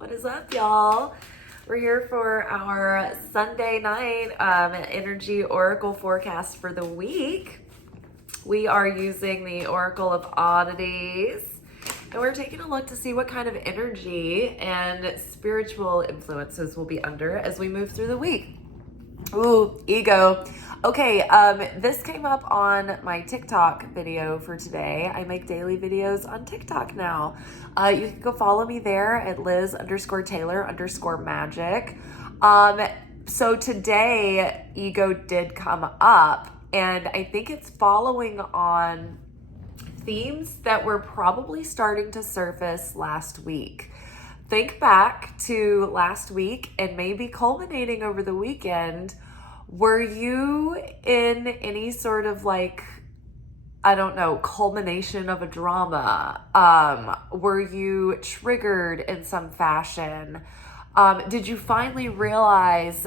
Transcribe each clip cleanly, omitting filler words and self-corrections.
What is up, y'all? We're here for our Sunday night energy oracle forecast for the week. We are using the Oracle of Oddities, and we're taking a look to see what kind of energy and spiritual influences we'll be under as we move through the week. Ooh, ego. Okay, this came up on my TikTok video for today. I make daily videos on TikTok now. You can go follow me there at Liz_Taylor_Magick. So today, ego did come up, and I think it's following on themes that were probably starting to surface last week. Think back to last week and maybe culminating over the weekend. Were you in any sort of culmination of a drama? Were you triggered in some fashion? Did you finally realize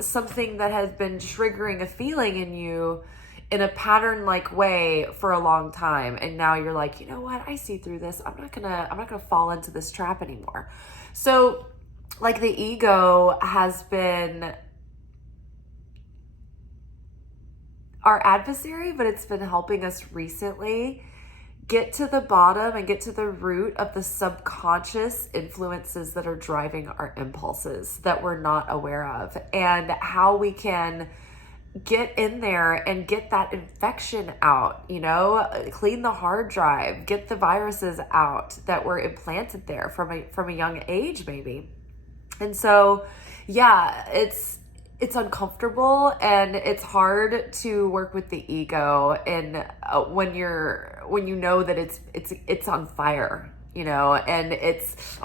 something that has been triggering a feeling in you in a pattern-like way for a long time, and now you're like, you know what, I see through this. I'm not gonna fall into this trap anymore. So like the ego has been our adversary, but it's been helping us recently get to the bottom and get to the root of the subconscious influences that are driving our impulses that we're not aware of, and how we can get in there and get that infection out, clean the hard drive, get the viruses out that were implanted there from a young age, maybe. And so, yeah, it's uncomfortable and it's hard to work with the ego, and when you know that it's on fire, and it's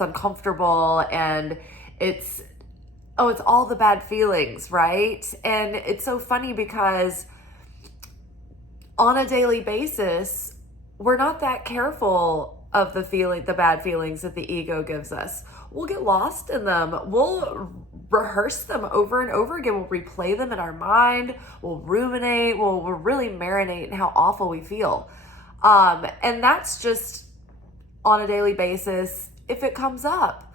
uncomfortable, and it's all the bad feelings, right? And it's so funny because on a daily basis, we're not that careful of the bad feelings that the ego gives us. We'll get lost in them. We'll rehearse them over and over again. We'll replay them in our mind. We'll ruminate. We'll really marinate in how awful we feel. And that's just on a daily basis if it comes up.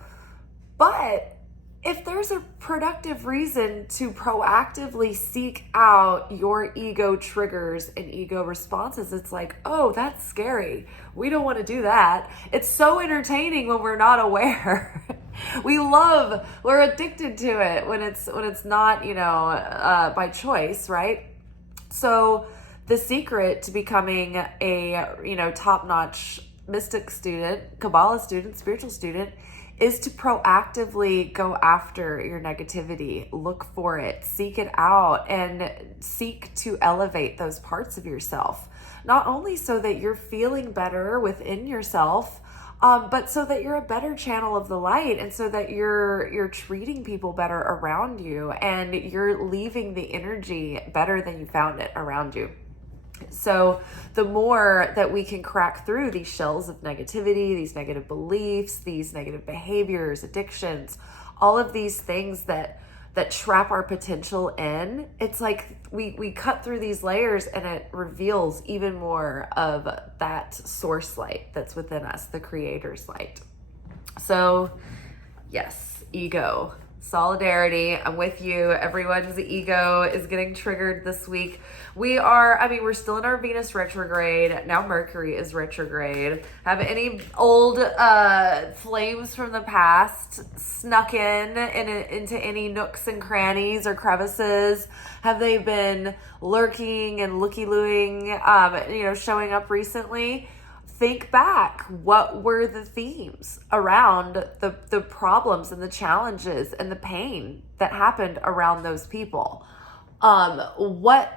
But if there's a productive reason to proactively seek out your ego triggers and ego responses, it's like, oh, that's scary. We don't want to do that. It's so entertaining when we're not aware. We're addicted to it when it's not, by choice, right? So the secret to becoming a, top-notch mystic student, Kabbalah student, spiritual student, is to proactively go after your negativity, look for it, seek it out, and seek to elevate those parts of yourself. Not only so that you're feeling better within yourself, but so that you're a better channel of the light, and so that you're treating people better around you, and you're leaving the energy better than you found it around you. So the more that we can crack through these shells of negativity, these negative beliefs, these negative behaviors, addictions, all of these things that trap our potential in, it's like we cut through these layers and it reveals even more of that source light that's within us, the creator's light. So yes, ego. Solidarity. I'm with you. Everyone's ego is getting triggered this week. We're still in our Venus retrograde. Now Mercury is retrograde. Have any old flames from the past snuck into any nooks and crannies or crevices? Have they been lurking and looky-looing, showing up recently? Think back. What were the themes around the problems and the challenges and the pain that happened around those people? What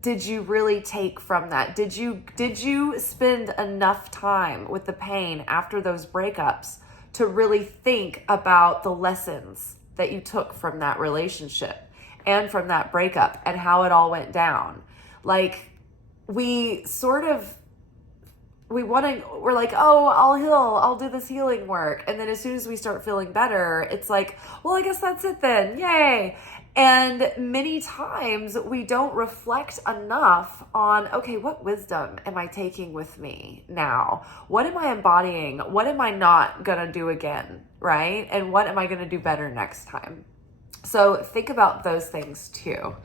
did you really take from that? Did you spend enough time with the pain after those breakups to really think about the lessons that you took from that relationship and from that breakup and how it all went down? Like, we we're like, oh, I'll do this healing work. And then as soon as we start feeling better, it's like, well, I guess that's it then. Yay. And many times we don't reflect enough on, okay, what wisdom am I taking with me now? What am I embodying? What am I not going to do again? Right? And what am I going to do better next time? So think about those things too.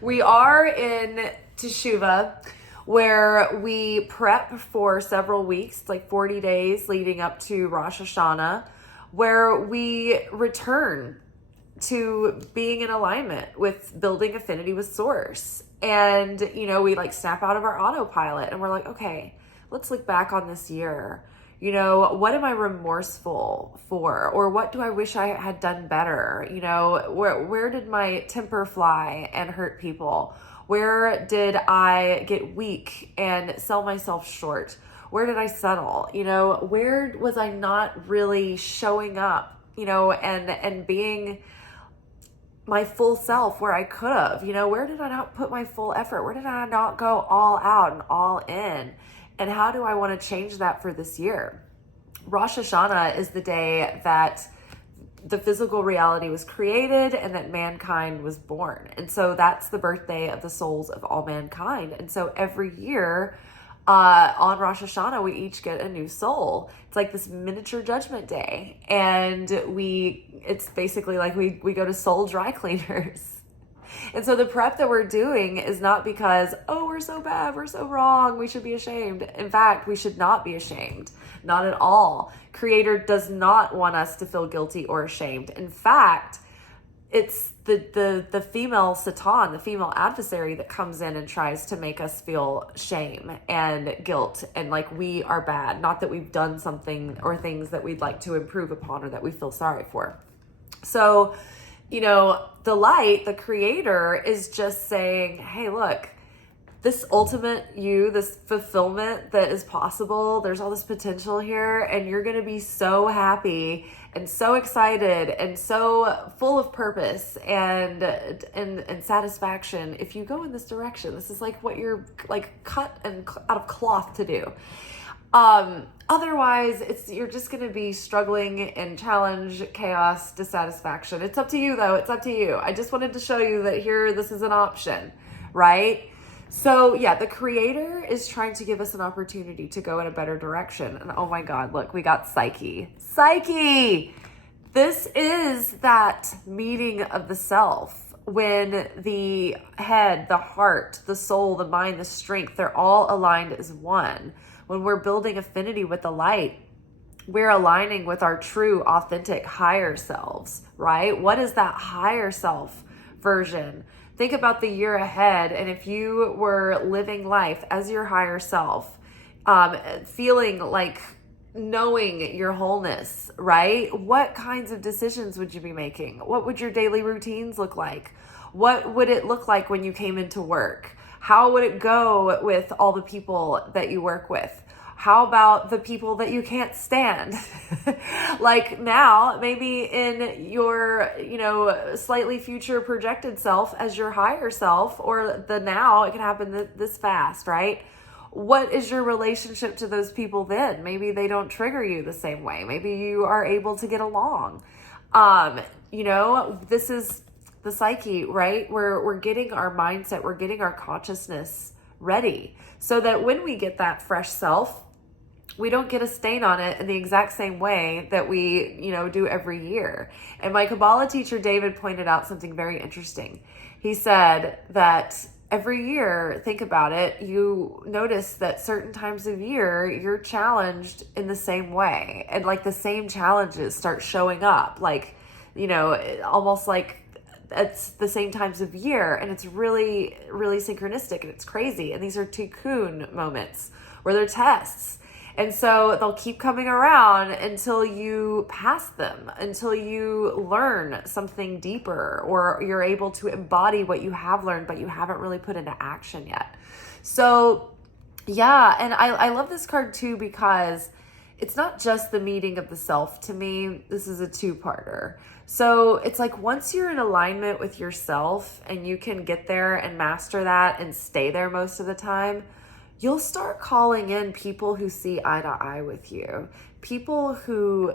We are in Tshuva, where we prep for several weeks, like 40 days leading up to Rosh Hashana, where we return to being in alignment with building affinity with source. And, we like snap out of our autopilot and we're like, okay, let's look back on this year. What am I remorseful for? Or what do I wish I had done better? Where did my temper fly and hurt people? Where did I get weak and sell myself short? Where did I settle? Where was I not really showing up, and being my full self where I could have? Where did I not put my full effort? Where did I not go all out and all in? And how do I want to change that for this year? Rosh Hashana is the day that the physical reality was created and that mankind was born. And so that's the birthday of the souls of all mankind. And so every year on Rosh Hashana, we each get a new soul. It's like this miniature judgment day. And it's basically like we go to soul dry cleaners. And so the prep that we're doing is not because, oh, we're so bad, we're so wrong, we should be ashamed. In fact, we should not be ashamed. Not at all. Creator does not want us to feel guilty or ashamed. In fact, it's the female Satan, the female adversary, that comes in and tries to make us feel shame and guilt and like we are bad. Not that we've done something or things that we'd like to improve upon or that we feel sorry for. So, the light, the creator, is just saying, hey, look, this ultimate you, this fulfillment that is possible, there's all this potential here, and you're going to be so happy and so excited and so full of purpose and satisfaction if you go in this direction. This is like what you're like cut and out of cloth to do. Otherwise, you're just going to be struggling in challenge, chaos, dissatisfaction. It's up to you, though. It's up to you. I just wanted to show you that here, this is an option, right? So yeah, the creator is trying to give us an opportunity to go in a better direction. And oh my God, look, we got Psyche. Psyche! This is that meeting of the self when the head, the heart, the soul, the mind, the strength, they're all aligned as one. When we're building affinity with the light, we're aligning with our true, authentic, higher selves, right? What is that higher self version? Think about the year ahead, and if you were living life as your higher self, feeling like knowing your wholeness, right? What kinds of decisions would you be making? What would your daily routines look like? What would it look like when you came into work? How would it go with all the people that you work with? How about the people that you can't stand? Like now, maybe in your, slightly future projected self as your higher self, or the now, it can happen this fast, right? What is your relationship to those people then? Maybe they don't trigger you the same way. Maybe you are able to get along. This is the psyche, right? We're getting our mindset, we're getting our consciousness ready so that when we get that fresh self, we don't get a stain on it in the exact same way that we, do every year. And my Kabbalah teacher, David, pointed out something very interesting. He said that every year, think about it, you notice that certain times of year, you're challenged in the same way. And like the same challenges start showing up, like, almost like it's the same times of year. And it's really, really synchronistic and it's crazy. And these are tikkun moments where they're tests. And so they'll keep coming around until you pass them, until you learn something deeper, or you're able to embody what you have learned, but you haven't really put into action yet. So yeah, and I love this card too, because it's not just the meeting of the self. To me, this is a two-parter. So it's like once you're in alignment with yourself and you can get there and master that and stay there most of the time, you'll start calling in people who see eye to eye with you, people who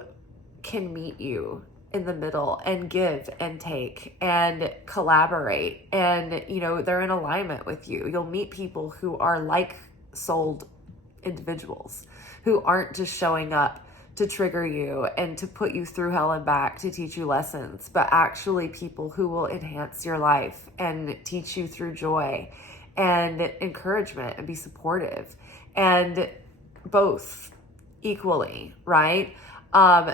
can meet you in the middle and give and take and collaborate, and they're in alignment with you. You'll meet people who are like-souled individuals, who aren't just showing up to trigger you and to put you through hell and back to teach you lessons, but actually people who will enhance your life and teach you through joy and encouragement and be supportive, and both equally, right?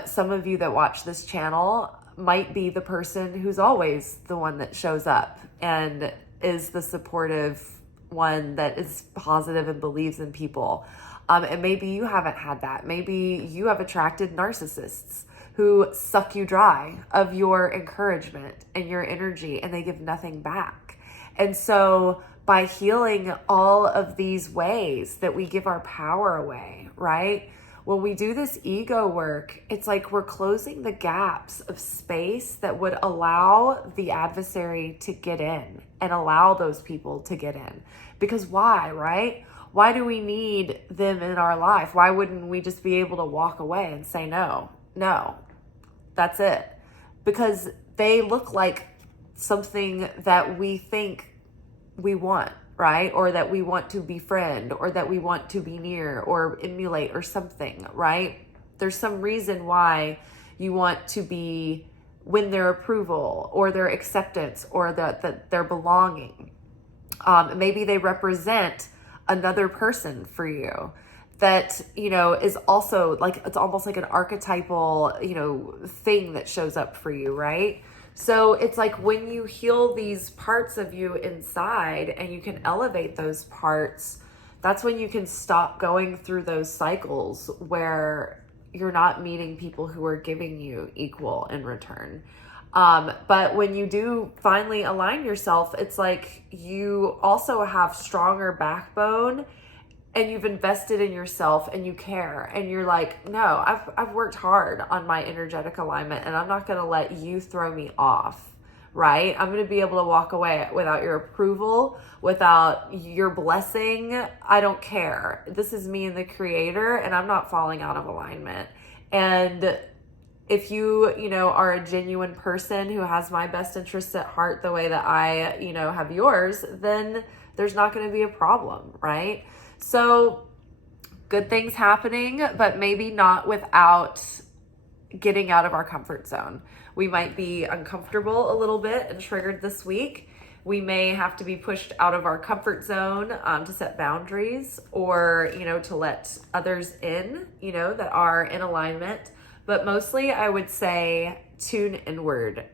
Some of you that watch this channel might be the person who's always the one that shows up and is the supportive one that is positive and believes in people. And maybe you haven't had that. Maybe you have attracted narcissists who suck you dry of your encouragement and your energy, and they give nothing back. And so by healing all of these ways that we give our power away, right? When we do this ego work, it's like we're closing the gaps of space that would allow the adversary to get in and allow those people to get in. Because why, right? Why do we need them in our life? Why wouldn't we just be able to walk away and say no? No, that's it. Because they look like something that we think we want, right? Or that we want to befriend, or that we want to be near or emulate or something, right? There's some reason why you want to win their approval or their acceptance or their belonging. Maybe they represent another person for you that, is also like, it's almost like an archetypal, thing that shows up for you, right? So it's like when you heal these parts of you inside and you can elevate those parts, that's when you can stop going through those cycles where you're not meeting people who are giving you equal in return. But when you do finally align yourself, it's like you also have stronger backbone and you've invested in yourself and you care and you're like, no, I've worked hard on my energetic alignment and I'm not going to let you throw me off, right? I'm going to be able to walk away without your approval, without your blessing. I don't care. This is me and the creator, and I'm not falling out of alignment. And if you, are a genuine person who has my best interests at heart the way that I, have yours, then there's not going to be a problem, right? So good things happening, but maybe not without getting out of our comfort zone. We might be uncomfortable a little bit and triggered this week. We may have to be pushed out of our comfort zone to set boundaries, or, to let others in, that are in alignment. But mostly I would say tune inward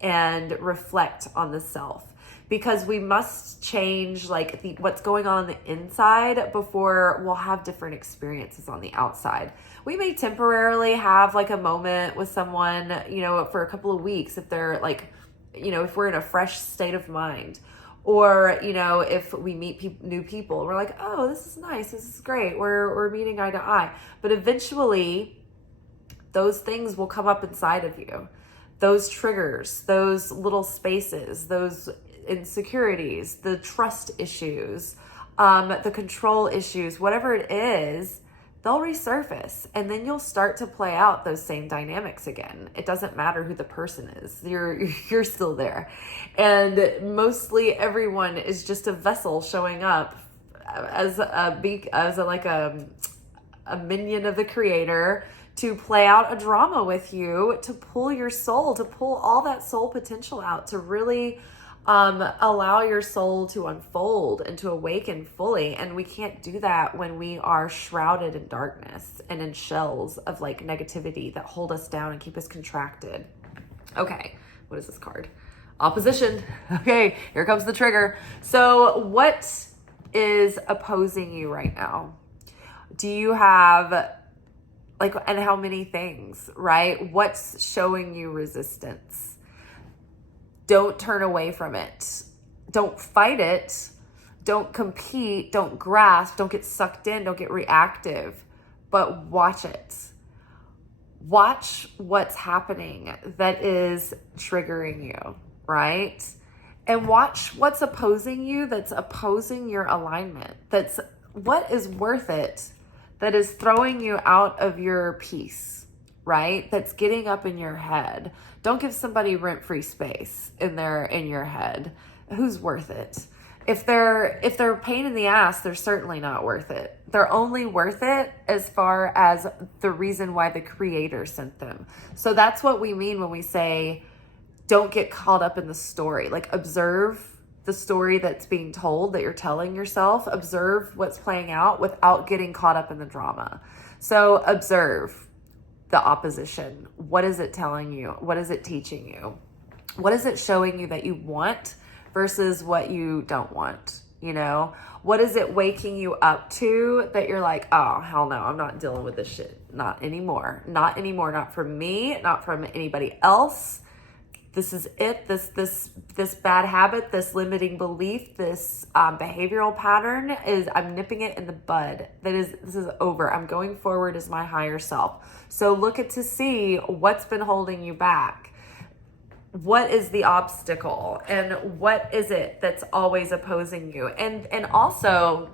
and reflect on the self, because we must change what's going on the inside before we'll have different experiences on the outside. We may temporarily have a moment with someone, for a couple of weeks if they're if we're in a fresh state of mind, or, if we meet new people, we're like, oh, this is nice. This is great. We're meeting eye to eye. But eventually those things will come up inside of you. Those triggers, those little spaces, those insecurities, the trust issues, the control issues, whatever it is, they'll resurface. And then you'll start to play out those same dynamics again. It doesn't matter who the person is. You're still there. And mostly everyone is just a vessel showing up as a minion of the creator, to play out a drama with you, to pull your soul, to pull all that soul potential out, to really allow your soul to unfold and to awaken fully. And we can't do that when we are shrouded in darkness and in shells of negativity that hold us down and keep us contracted. Okay, what is this card? Opposition. Okay, here comes the trigger. So what is opposing you right now? Do you have and how many things, right? What's showing you resistance? Don't turn away from it. Don't fight it. Don't compete. Don't grasp. Don't get sucked in. Don't get reactive, but watch it. Watch what's happening that is triggering you, right? And watch what's opposing you, that's opposing your alignment, that's what is worth it that is throwing you out of your peace, right? That's getting up in your head. Don't give somebody rent-free space in your head. Who's worth it? If they're a pain in the ass, they're certainly not worth it. They're only worth it as far as the reason why the creator sent them. So that's what we mean when we say, don't get caught up in the story. Like, observe the story that's being told, that you're telling yourself. Observe what's playing out without getting caught up in the drama. So observe the opposition. What is it telling you? What is it teaching you? What is it showing you that you want versus what you don't want? You know, what is it waking you up to that you're like, oh, hell no, I'm not dealing with this shit. Not anymore. Not anymore. Not from me, not from anybody else. This is it. This bad habit, this limiting belief, this behavioral pattern I'm nipping it in the bud. This is over. I'm going forward as my higher self. So look to see what's been holding you back. What is the obstacle, and what is it that's always opposing you? And also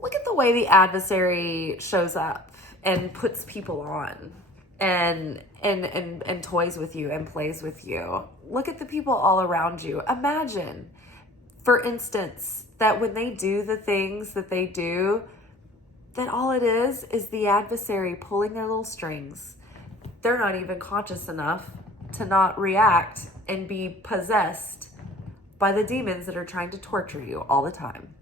look at the way the adversary shows up and puts people on and toys with you and plays with you. Look at the people all around you. Imagine, for instance, that when they do the things that they do, that all it is the adversary pulling their little strings. They're not even conscious enough to not react and be possessed by the demons that are trying to torture you all the time.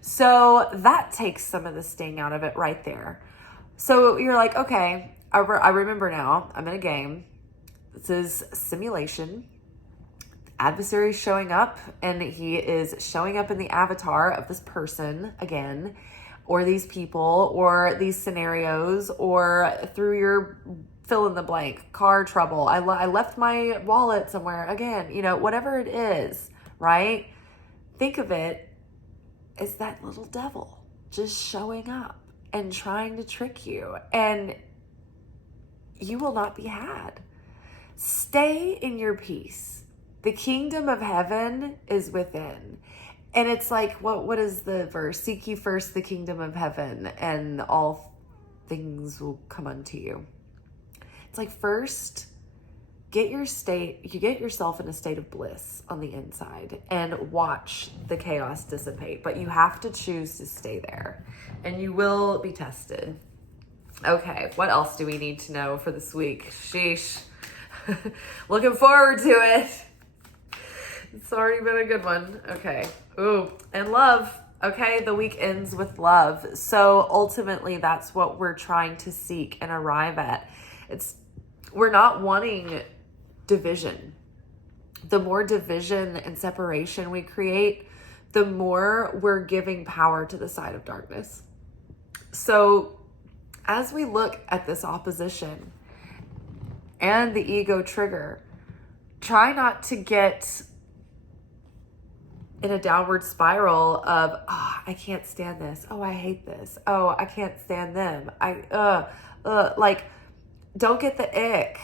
So that takes some of the sting out of it right there. So you're like, okay, I remember now, I'm in a game. This is simulation. Adversary showing up, and he is showing up in the avatar of this person again, or these people, or these scenarios, or through your fill in the blank, car trouble. I left my wallet somewhere again, whatever it is, right? Think of it as that little devil just showing up and trying to trick you, and you will not be had. Stay in your peace. The kingdom of heaven is within. And it's like, what is the verse? Seek ye first the kingdom of heaven, and all things will come unto you. It's like, first, get yourself in a state of bliss on the inside and watch the chaos dissipate. But you have to choose to stay there, and you will be tested. Okay, what else do we need to know for this week? Sheesh. Looking forward to it. It's already been a good one. Okay. Ooh, and love. Okay, the week ends with love. So ultimately, that's what we're trying to seek and arrive at. We're not wanting division. The more division and separation we create, the more we're giving power to the side of darkness. So as we look at this opposition and the ego trigger, try not to get in a downward spiral of, oh, I can't stand this. Oh, I hate this. Oh, I can't stand them. Like, don't get the ick.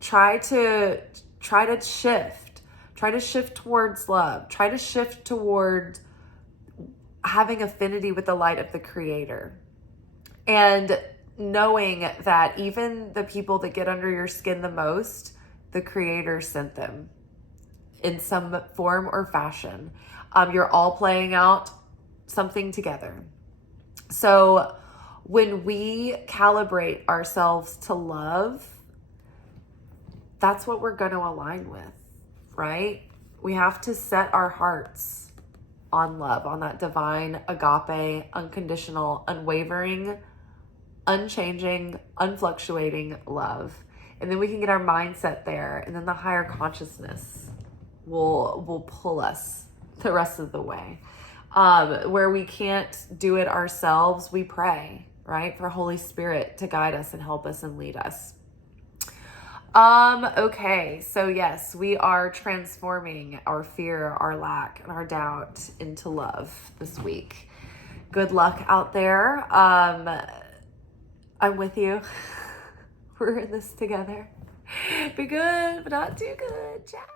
Try to shift. Try to shift towards love. Try to shift toward having affinity with the light of the creator. And knowing that even the people that get under your skin the most, the creator sent them in some form or fashion. You're all playing out something together. So when we calibrate ourselves to love, that's what we're going to align with, right? We have to set our hearts on love, on that divine, agape, unconditional, unwavering, unchanging, unfluctuating love. And then we can get our mindset there, and then the higher consciousness will pull us the rest of the way. Where we can't do it ourselves, we pray, right? For Holy Spirit to guide us and help us and lead us. Okay, so yes, we are transforming our fear, our lack, and our doubt into love this week. Good luck out there. I'm with you. We're in this together. Be good, but not too good. Ciao.